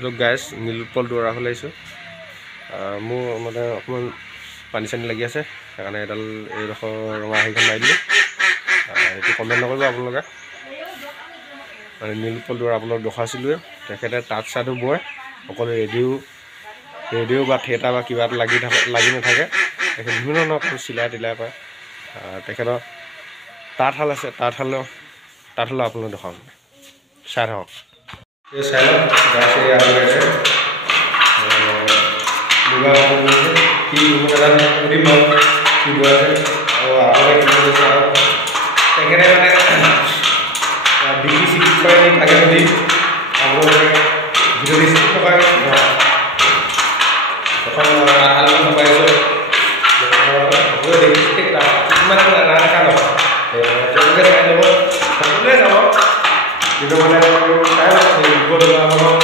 Look guys, Nilotpal Duwara ফালে আহিছোঁ মোৰ মানে অকণমান পানী চানী লাগি আছে সেইকাৰণে এডাল এইডোখৰ ৰঙা হেৰিখন মাৰি দিলোঁ এইটো কমেণ্ট নকৰিব আপোনালোকে মানে নীলোৎপল দুৱৰা আপোনালোক দেখুৱাইছিলোঁৱে তেখেতে তাঁত চাতো বয় অকল ৰেডিঅ' বা থিয়েটাৰ বা কিবা এটা লাগি নাথাকে তেখেতে বিভিন্ন ধৰণৰ কাপোৰ চিলাই তিলাই কৰে তেখেতৰ তাঁতশাল আছে তাঁতশালৰ আপোনালোক দেখাওঁ চাই থাকক ये सैलड जैसे आ गए हैं दुर्गा की उम्मीद पूरी बात की हुआ है और आगे की वजह से तेरे मैंने बिकी सिटी पर नहीं आगे बढ़ी हम लोग धीरे धीरे सीख पाए तখন आलू में पाइसो वो देखिए क्या किस्मत का नाम का लो जो के साइड लो ले जाओ itu boleh saya masih gue dulu apa